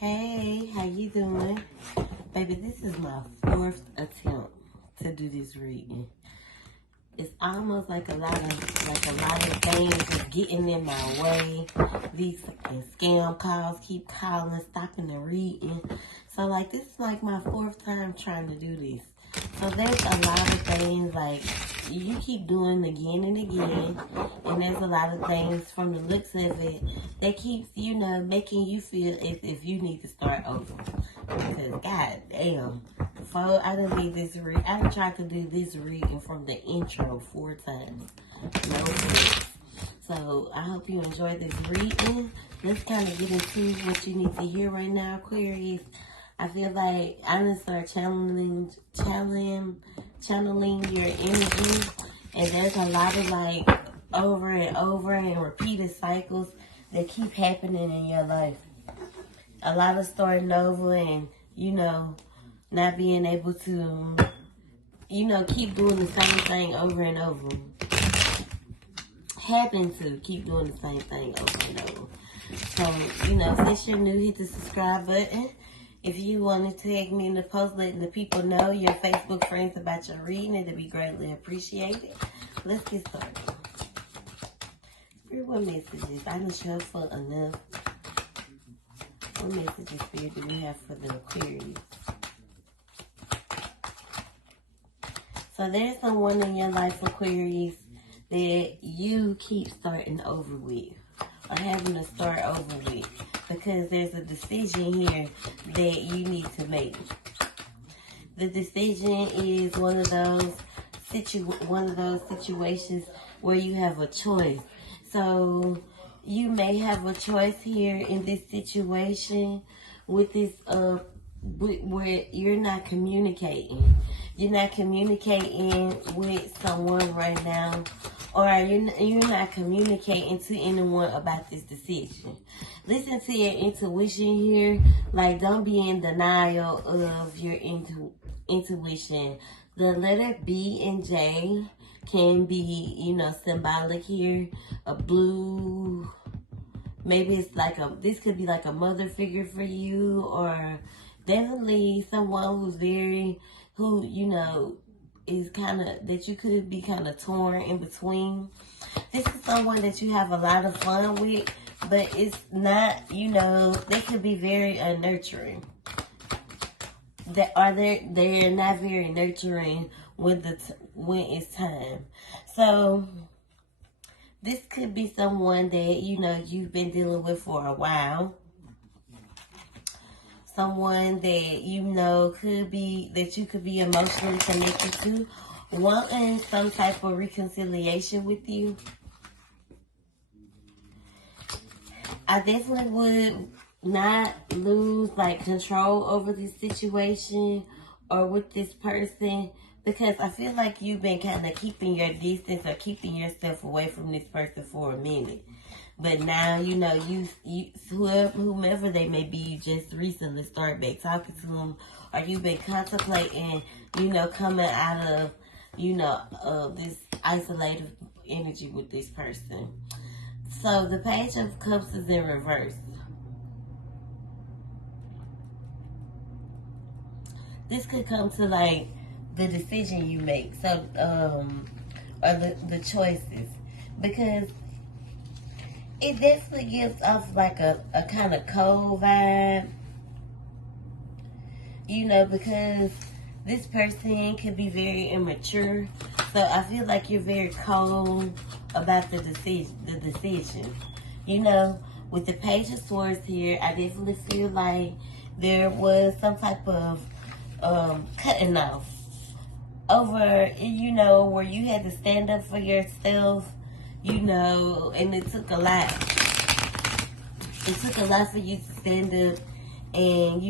Hey, how you doing? Baby, this is my fourth attempt to do this reading. It's almost like a lot of things is getting in my way. These fucking scam calls keep calling, stopping the reading. So like this is like my fourth time trying to do this. So there's a lot of things like you keep doing again and again, and there's a lot of things from the looks of it that keeps, making you feel as if you need to start over. Because god damn, before I done did this read, I done tried to do this reading from the intro 4 times. No good. So I hope you enjoyed this reading. Let's kind of get into what you need to hear right now, Aquarius. I feel like I done start channeling your energy, and there's a lot of like over and over and repeated cycles that keep happening in your life. A lot of starting over and, not being able to, keep doing the same thing over and over. Happen to keep doing the same thing over and over. So, if this you're new, hit the subscribe button. If you want to tag me in the post, letting the people know, your Facebook friends, about your reading, it'd be greatly appreciated. Let's get started. What messages? I didn't show up for enough. What messages, Spirit, do we have for the Aquarius? So there's someone in your life, Aquarius, that you keep starting over with, or having to start over with, because there's a decision here that you need to make. The decision is one of those situations where you have a choice. So you may have a choice here in this situation with this where you're not communicating. You're not communicating with someone right now, or you're not communicating to anyone about this decision. Listen to your intuition here. Like, don't be in denial of your intuition. The letter B and J can be, symbolic here. A blue, maybe it's like this could be like a mother figure for you, or definitely someone who is kind of, that you could be kind of torn in between. This is someone that you have a lot of fun with, but it's not, they could be very unnurturing. They're not very nurturing when it's time. So this could be someone that, you've been dealing with for a while. Someone that could be, that you could be emotionally connected to, wanting some type of reconciliation with you. I definitely would not lose control over this situation or with this person, because I feel like you've been kind of keeping your distance or keeping yourself away from this person for a minute. But now, whomever they may be, you just recently start back talking to them, or you've been contemplating, coming out of, this isolated energy with this person. So the Page of Cups is in reverse. This could come to the decision you make, so or the choices, because it definitely gives off a kind of cold vibe, because this person could be very immature. So I feel like you're very cold about the decision. With the Page of Swords here, I definitely feel like there was some type of cutting off over, where you had to stand up for yourself, and it took a lot. It took a lot for you to stand up and,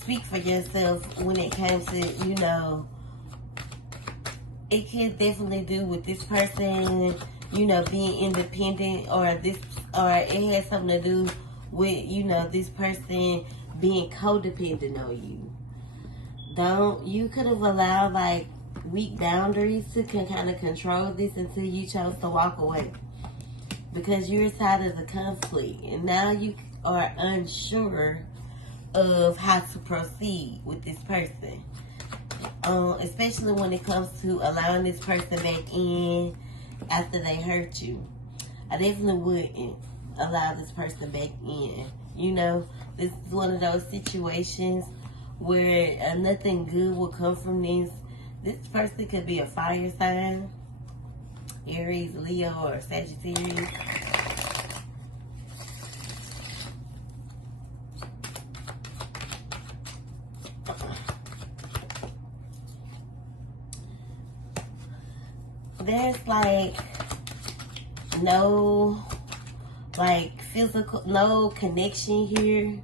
speak for yourself when it comes to, it could definitely do with this person, being independent, or it has something to do with, this person being codependent on you. You could have allowed weak boundaries to kind of control this until you chose to walk away, because you're tired of the conflict, and now you are unsure of how to proceed with this person. Especially when it comes to allowing this person back in after they hurt you. I definitely wouldn't allow this person back in. You know, this is one of those situations where nothing good will come from this. This person could be a fire sign, Aries, Leo, or Sagittarius. There's like no physical, no connection here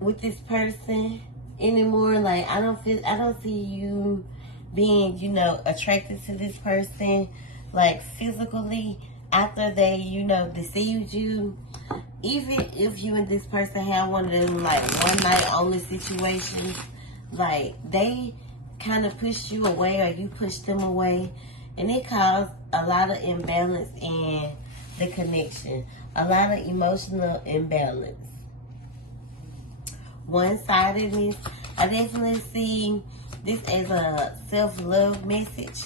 with this person anymore. Like I don't see you being, you know, attracted to this person like physically after they, you know, deceived you. Even if you and this person have one of them like one night only situations, like they kind of pushed you away or you pushed them away, and it caused a lot of imbalance in the connection, a lot of emotional imbalance, one-sidedness. I definitely see this as a self-love message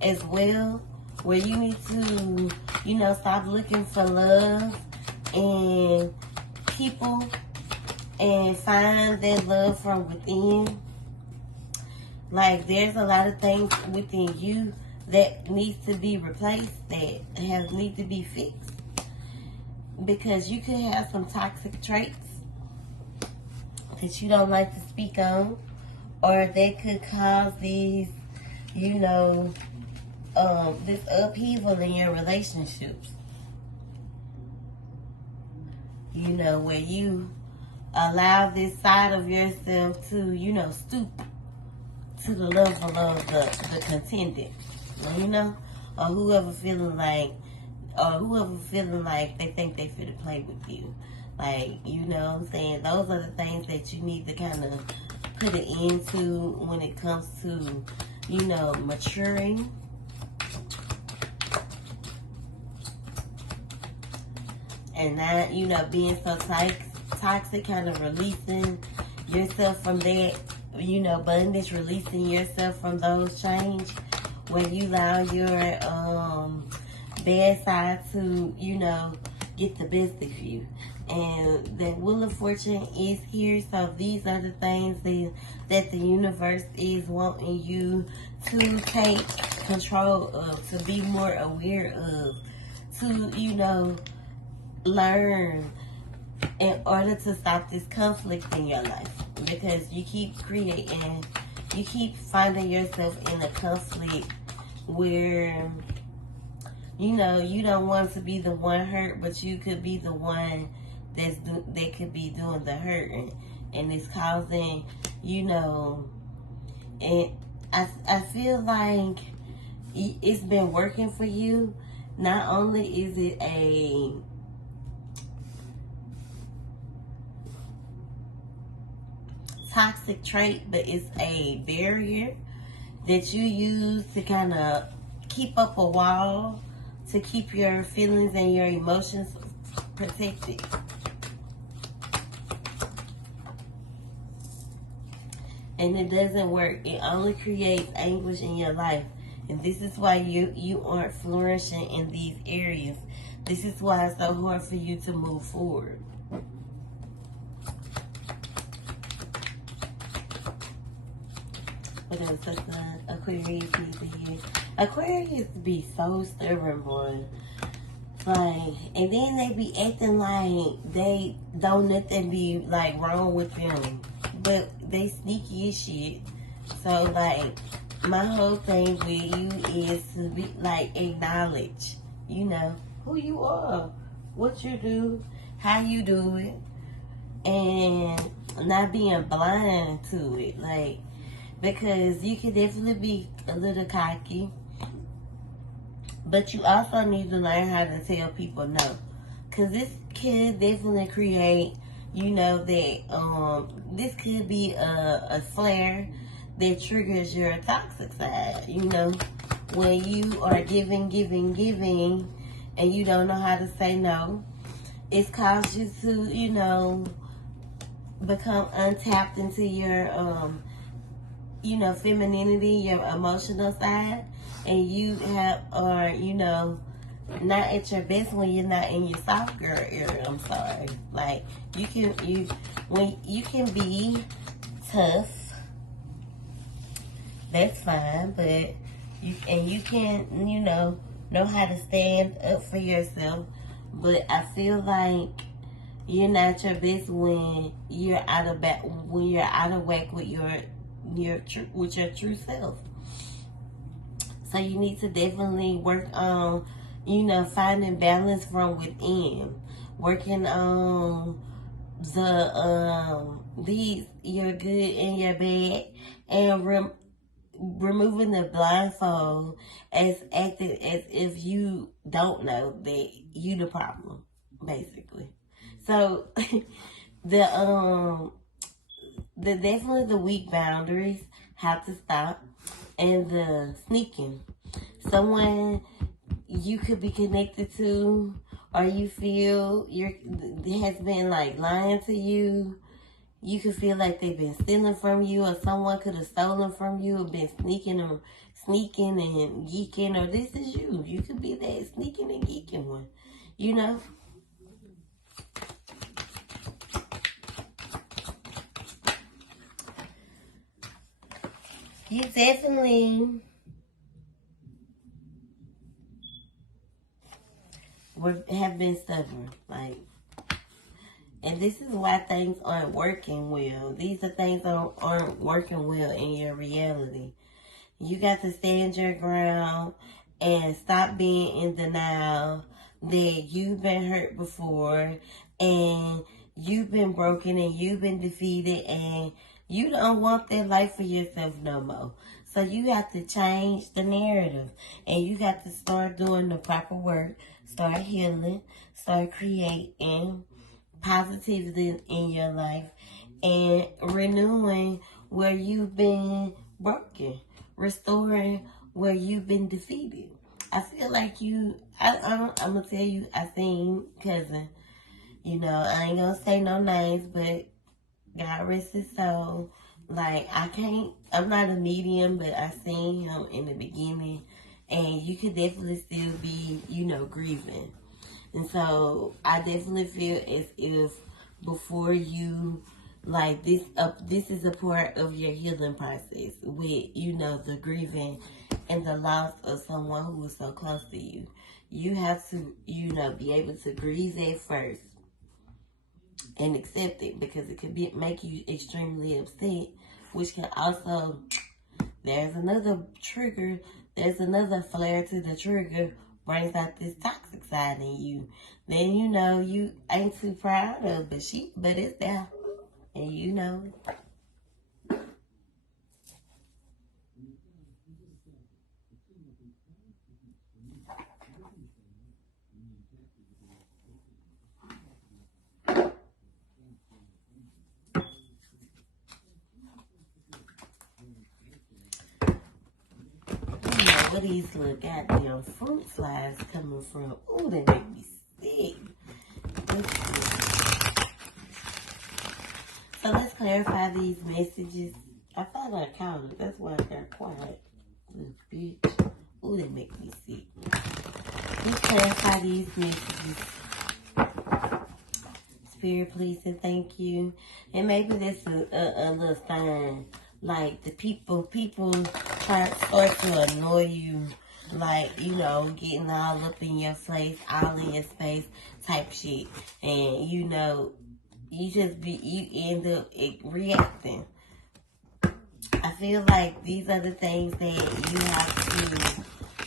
as well, where you need to, you know, stop looking for love in people and find that love from within. Like there's a lot of things within you that needs to be replaced, that need to be fixed, because you could have some toxic traits that you don't like to speak on, or that could cause these, you know, this upheaval in your relationships. You know, where you allow this side of yourself to, you know, stoop to the level of the contendant, you know, or whoever feeling like they think they fit to play with you. Like, you know what I'm saying? Those are the things that you need to kind of put an end to when it comes to, you know, maturing. And not, you know, being so toxic, kind of releasing yourself from that, you know, bondage, releasing yourself from those chains, when you allow your bad side to, you know, get the best of you. And the Wheel of Fortune is here, so these are the things that the universe is wanting you to take control of, to be more aware of, to, you know, learn in order to stop this conflict in your life. Because you keep finding yourself in a conflict where, you know, you don't want to be the one hurt, but you could be the one that could be doing the hurting, and it's causing, you know, and I feel like it's been working for you. Not only is it a toxic trait, but it's a barrier that you use to kind of keep up a wall, to keep your feelings and your emotions protected. And it doesn't work. It only creates anguish in your life. And this is why you aren't flourishing in these areas. This is why it's so hard for you to move forward. What else? That's Aquarius needs to hear. Aquarius be so stubborn, boy. Like, and then they be acting like they don't nothing be like wrong with them, but they sneaky as shit. So like, my whole thing with you is to be like, acknowledge, you know, who you are, what you do, how you do it, and not being blind to it. Like, because you can definitely be a little cocky, but you also need to learn how to tell people no. Because this could definitely create, you know, that this could be a flare that triggers your toxic side, you know, when you are giving, and you don't know how to say no. it's caused you to, become untapped into your, femininity, your emotional side, and you not at your best when you're not in your soft girl area. I'm sorry. Like, when you can be tough, that's fine, but you can, know how to stand up for yourself. But I feel like you're not your best when you're out of whack with your true self. So you need to definitely work on, finding balance from within, working on your good and your bad, and removing the blindfold as acting as if you don't know that you the problem, basically. So the definitely the weak boundaries have to stop, and the sneaking. Someone you could be connected to, or you feel has been like lying to you. You could feel like they've been stealing from you, or someone could have stolen from you, or been sneaking and geeking, or this is you. You could be that sneaking and geeking one, you know? You definitely have been stubborn, like, and this is why things aren't working well. These are things that aren't working well in your reality. You got to stand your ground and stop being in denial that you've been hurt before, and you've been broken, and you've been defeated, and you don't want that life for yourself no more. So you have to change the narrative, and you got to start doing the proper work, start healing, start creating positivity in your life, and renewing where you've been broken, restoring where you've been defeated. I feel like I'm gonna tell you, I seen cousin, I ain't gonna say no names, but God rest his soul. Like, I'm not a medium, but I seen him in the beginning, and you could definitely still be, grieving. And so I definitely feel as if before you, like, this is a part of your healing process with, the grieving and the loss of someone who was so close to you. You have to, be able to grieve it first and accept it, because it could make you extremely upset, which can also, there's another trigger, there's another flare to the trigger, brings out this toxic side in you. Then you ain't too proud of, but it's there, and you know it. Where these little goddamn fruit flies coming from? Ooh, they make me sick. So let's clarify these messages. I thought I counted. That's why I got quiet. Little bitch. Ooh, they make me sick. Let's clarify these messages. Spirit, please, and thank you. And maybe that's a little sign. Like, the people start to annoy you, like, getting all up in your face, all in your space type shit. And, you end up reacting. I feel like these are the things that you have to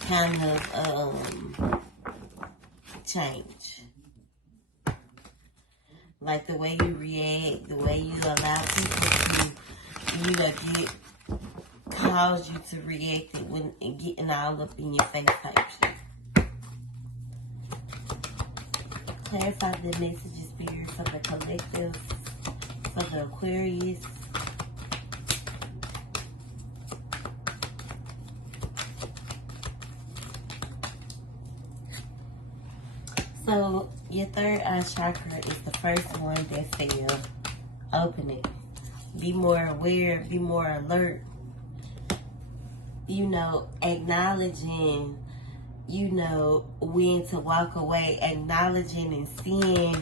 kind of change. Like the way you react, the way you allow people to, cause you to react and getting all up in your face type shit. Clarify the message, Spirit, for the collective, for the Aquarius. So Your third eye chakra is the first one that fell. Open it. Be more aware, be more alert. You know, acknowledging, you know, when to walk away, acknowledging and seeing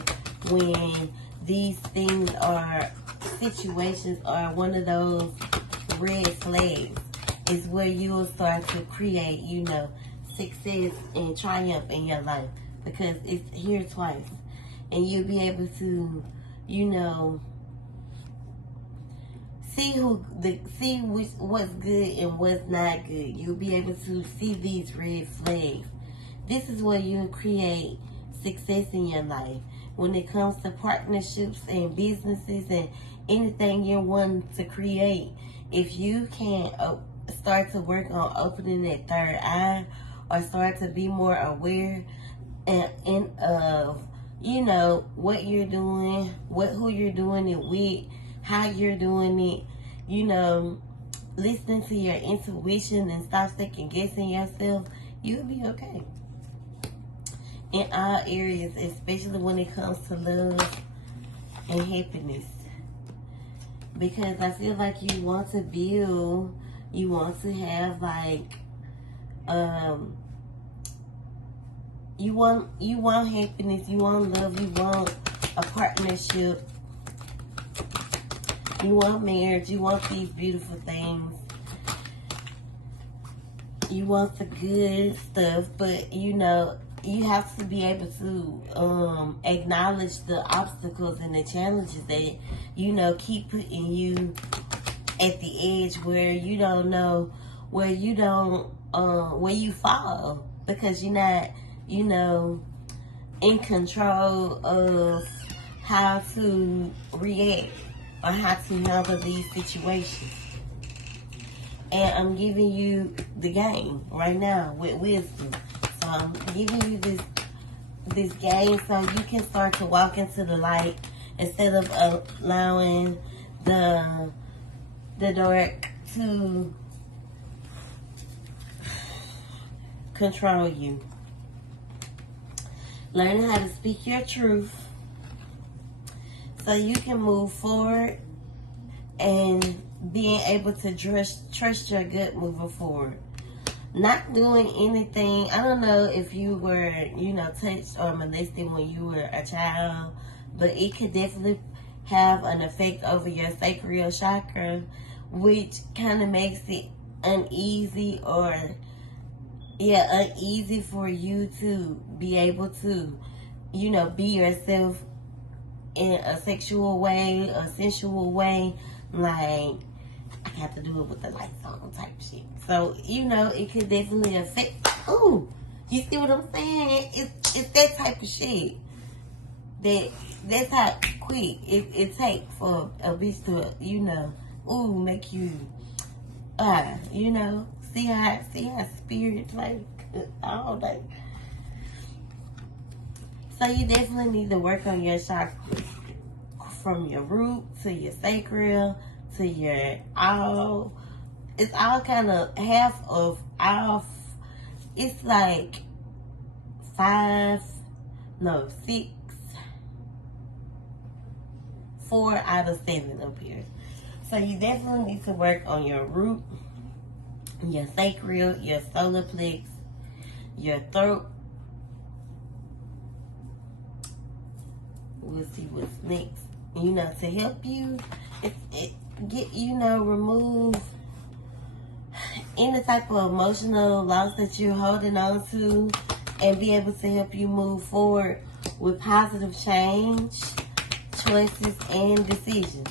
when these things are, situations are one of those red flags, is where you will start to create, you know, success and triumph in your life, because it's here twice. And you'll be able to, you know, see what's good and what's not good. You'll be able to see these red flags. This is where you'll create success in your life. When it comes to partnerships and businesses and anything you're wanting to create, if you can start to work on opening that third eye, or start to be more aware and of, you know, what you're doing, who you're doing it with, how you're doing it, you know, listening to your intuition and stop second guessing yourself, you'll be okay. In all areas, especially when it comes to love and happiness. Because I feel like you want to build, you want to have like, you want happiness, you want love, you want a partnership, you want marriage, you want these beautiful things. You want the good stuff, but you know, you have to be able to acknowledge the obstacles and the challenges that, you know, keep putting you at the edge where you don't know, where you fall, because you're not, you know, in control of how to react or how to handle these situations. And I'm giving you the game right now with wisdom. So I'm giving you this game so you can start to walk into the light instead of allowing the dark to control you. Learning how to speak your truth so you can move forward and being able to trust your gut moving forward. Not doing anything. I don't know if you were, you know, touched or molested when you were a child, but it could definitely have an effect over your sacral chakra, which kind of makes it uneasy for you to be able to, you know, be yourself in a sexual way, a sensual way, like I have to do it with the lights on type shit. So, you know, it could definitely affect, ooh, you see what I'm saying? It's that type of shit. That's how quick it takes for a bitch to, you know, make you, you know, see how spirit like all day. So you definitely need to work on your chakras, from your root to your sacral to your all. It's all kind of half of off. It's like 4 out of 7 up here. So you definitely need to work on your root, your sacral, your solar plex, your throat. We'll see what's next. You know, to help you remove any type of emotional loss that you're holding on to, and be able to help you move forward with positive change, choices, and decisions.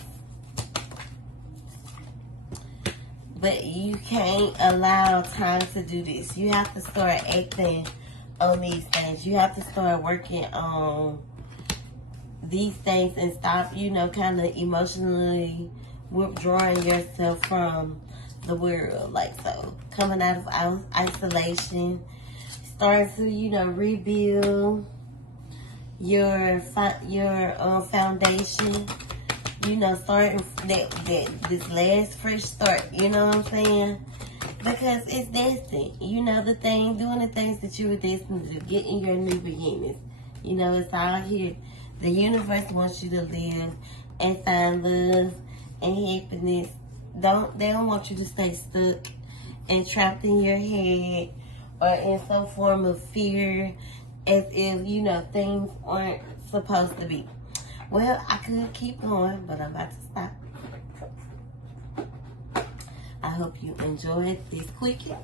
But you can't allow time to do this. You have to start acting on these things. You have to start working on these things and stop, you know, kind of emotionally withdrawing yourself from the world. Like, so coming out of isolation, start to, you know, rebuild your foundation. You know, starting this last fresh start. You know what I'm saying? Because it's destined. You know, doing the things that you were destined to do, getting your new beginnings. You know, it's all here. The universe wants you to live and find love and happiness. They don't want you to stay stuck and trapped in your head or in some form of fear as if, you know, things aren't supposed to be. Well, I could keep going, but I'm about to stop. I hope you enjoyed this quickie.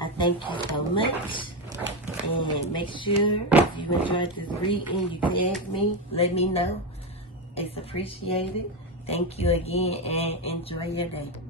I thank you so much. And make sure if you enjoyed this reading, you tag me. Let me know. It's appreciated. Thank you again and enjoy your day.